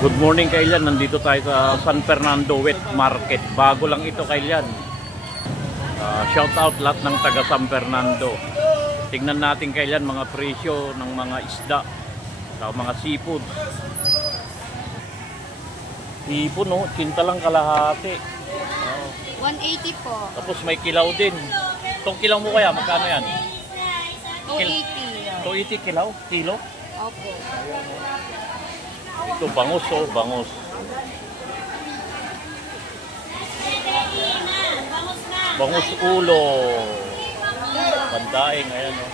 Good morning kailan, nandito tayo sa San Fernando Wet Market. Bago lang ito kailan. Shout out lahat ng taga San Fernando. Tingnan natin kailan mga presyo ng mga isda, mga seafood. Hipon no, cinta lang kalahati. 180 po. Tapos may kilaw din. Itong kilaw mo kaya, magkano yan? 280. 280 kilaw? Kilo? Opo. Ito bangus oh, bangus. Bangus ulo. Pandaing, ayan oh.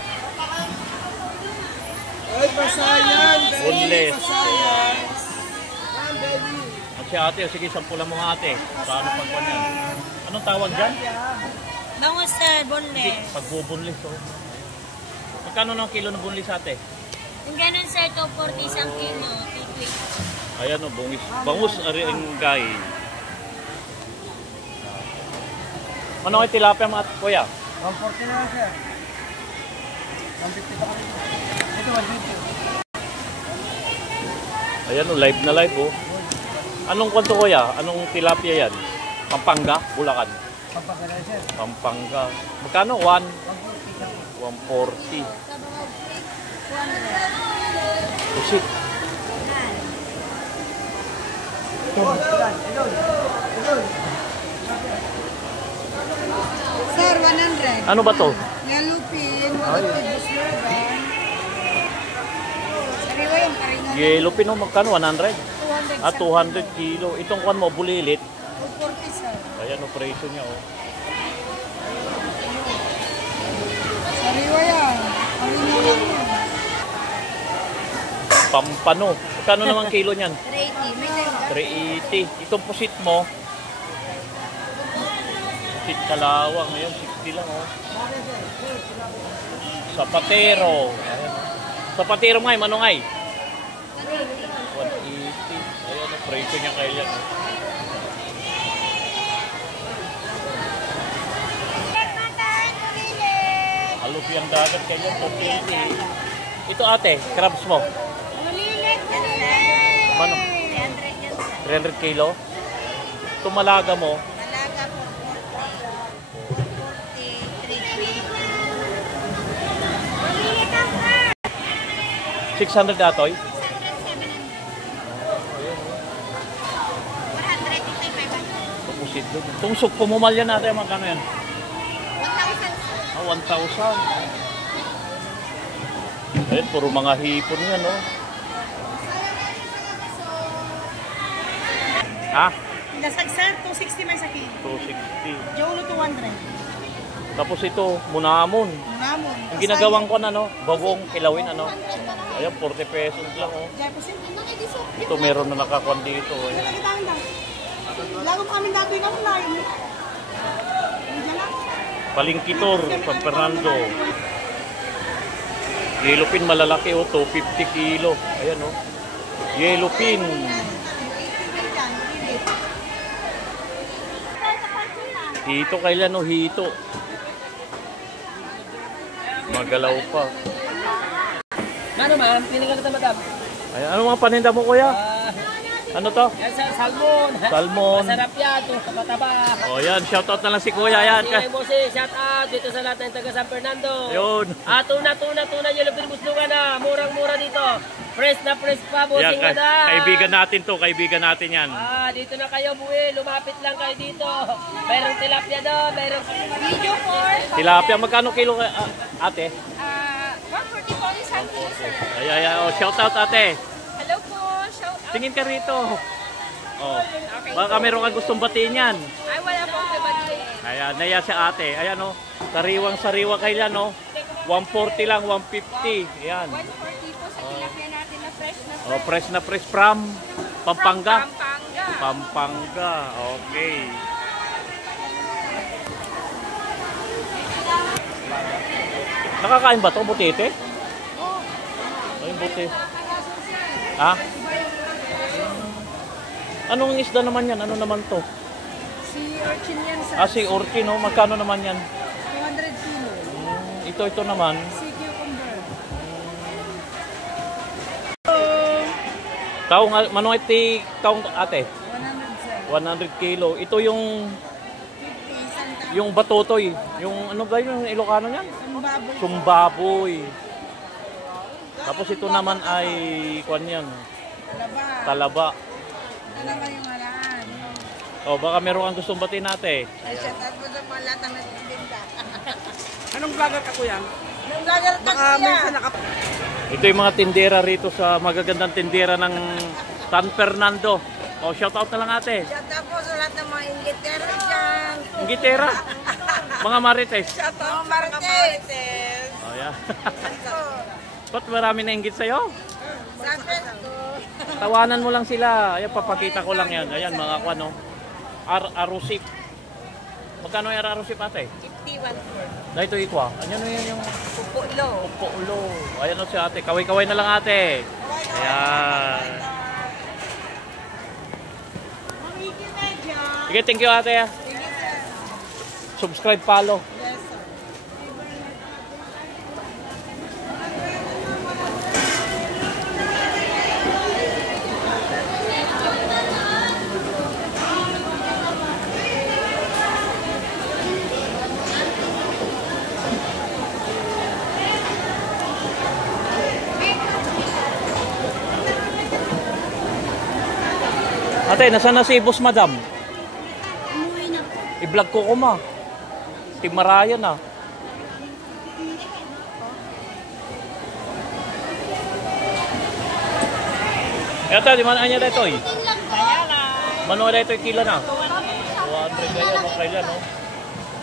Ay, pasayan, Boneless. pasayan. At si ate, sige, sampulan mo nga ate. Paano pagkuhan yan? Anong tawag dyan? Bangus sir, boneless. Pagbubunlis oh. Magkano ng kilo ng bunlis ate? Yung ganun sir, 240 isang kilo. 220. Ayan o, bungis. Bangus aringgay. Ano kayo tilapia mga kuya? 140 na sir. 150 pa kami. Ito, 150. Ayan o, live na live o. Anong kwanto kuya? Anong tilapia yan? Pampanga? Bulacan? Pampanga na sir. Pampanga. Magkano? 140. 200. Pusit. Sir, 100. Ano ba to? Yellowfin, buslogan. Sariwa yung karingan. Yellowfin o, magkano? 100? 200. Ah, 200 kilo. Itong kwan mo, bulilit. 240 sir. Ayan o, presyo niya o. Sariwa yan. Karingan lang yan. Pampano. Magkano naman kilo niyan? 380. May tayo. 380. Itong pusit mo. Pusit kalawang. Ngayon, 60 lang oh. Sapatero. Ayan. Sapatero ngay, manong ngay? 180. Ayan, ang presyo niya kaya yan. Alupyang dagat kaya yan. 250. Ito ate, crabs mo. Mano? 300 kilo. Ito malaga mo. Malaga po. 600 datoy. 400 ito 500. Pupusit doon. Itong pumumalya natin, magkano yan? 1,000. Ah, 1,000. Ayun, puro mga hipon yan, no? Ha? Dasag sir, 260 may sa kilo. 260. Jolo 200. Tapos ito, munamon. Namon. Yung ginagawang ko na, no? Bagong kilawin, ano? Ayan, 40 pesos lang, oh. Diyan po sir. Ito, meron na nakakuan dito, eh. Nakita lang. Lago pa kami dati na wala yun. Diyan lang. Palingkitor, San Fernando. Yellowfin malalaki, oh. 250 kilo. Ayan, oh. Yellowfin. Hito kailan, no? Hito. Magalaw pa. Ano ma'am? Pinigan kita madam. Ayan, ano mga paninda mo, kuya? Ano to? Yan sa salmon. Salmon. Masarap yan. Taba-taba. O yan, shoutout na lang si kuya. Yan. Sige, bossy. Shout out dito sa lahat ng taga San Fernando. Yun. Tuna Yellowfin Buslugan na. Murang-mura dito. Fresh na fresh pa, Yan, bossing na. kaibigan natin to. Kaibigan natin yan. Dito na kayo, buwi. Lumapit lang kayo dito. Mayroong tilapia doon. Mayroong video for. Tilapia, magkano kilo ate? 140 po isang kilo sir. Ay, oh, shoutout ate. Hello po. Shout out. Tingin ka rito. Oh. Baka meron kang gustong batiin yan. Ay, wala po ang kabali. Ayan, naya si ate. Ayan, oh. Sariwang-sariwa kailan, oh. 140 lang, 150. Ayan. 140 po sa tilapia natin na fresh na Oh, fresh na fresh from Pampanga. Pampanga. Pampanga. Okay. Nakakain ba ito? Butete? Ay, butete. Ha? Anong isda naman yan? Ano naman to? Si Urchin yan sir. Ah, si Urchin, no? Magkano naman yan? 200 kilo. Ito naman. Si cucumber. Taong manuay ti taong ate. 100 sir. 100 kilo. Ito yung 50 isang yung batotoy. Yung ano ba yung Ilocano niyan? Sumbaboy. Sumbaboy. Tapos ito naman ay kuan yan. Talaba. Talaba. Ito naman yung halaan. O baka meron kang gustong batiin natin. Ay, shout out mo sa mga lahat ng nagtitinda. Anong vlogger ka kuya? Nung vlogger ka Baka siya. minsan Ito yung mga tindera rito sa magagandang tindera ng San Fernando. O shoutout na lang ate. Shout out po sa lahat ng mga ingitero dyan. Ang gitera. Mga marites. Shout out mga Marites. O yan. Ito. Ba't marami na inggit sa'yo? San Fernando. Tawanan mo lang sila. Ayan, papakita ko lang yan. Ayan, mga kwan, no? Arusip. Magkano yung arusip ate? 51. Na ito ikwa. Ano yun yung Pupulo. upo-ulo. Ayan o si ate. Kaway-kaway na lang ate. Ayan. Sige, thank you ate. Sige sir. Subscribe, follow. Yes sir. Ate, nasaan na si Boss Madam? Umuwi na po. I-vlog ko kuma. Team Marayan ah. Ito, di man anya dito eh. Mano dito kilo na? 200 kaya mo kailan no?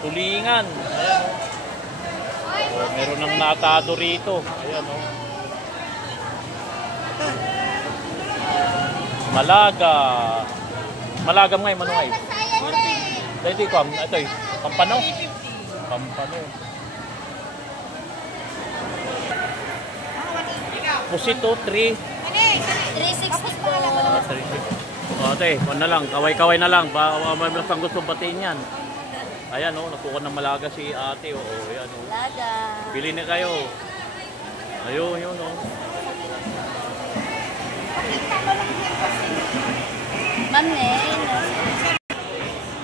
Tulingan. Ayan oh. Oh, meron nang natado rito. Ayan oh. Malaga. Malaga ngay manuay. Dito ko, ito eh. Pampano. Pampano. Pusito 3. 360 po. Ate, ano na lang, kaway-kaway na lang. May masang gusto batiin yan. Ayan oh, nakuha ng Malaga si ate. Oo, ayan oh. Laga. Bili na kayo. Ayun, yun oh. Manen.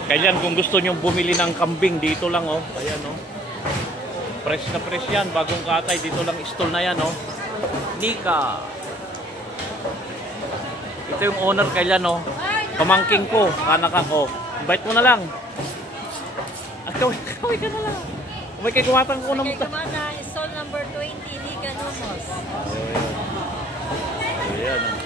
Kailan kung gusto nyo bumili ng kambing, dito lang oh. Ayan oh. Fresh na fresh yan, bagong katay. Dito lang stall na yan oh. Nika. Ito yung owner kailan oh. Pamangking ko, kanak ako. Invite mo na lang. At kaway ka na lang. May kay kumatang ko na mo. Kay Kumana, stall number 20, Liga Nomos. Ayan oh.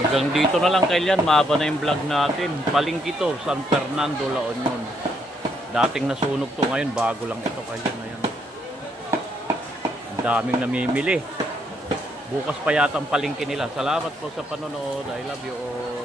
Hanggang dito na lang kailan, mahaba na yung vlog natin. Palengke to, San Fernando, La Union. Dating nasunog to, ngayon bago lang ito kailan na yan. Ang daming namimili. Bukas pa yata ang palengke nila. Salamat po sa panonood. I love you all.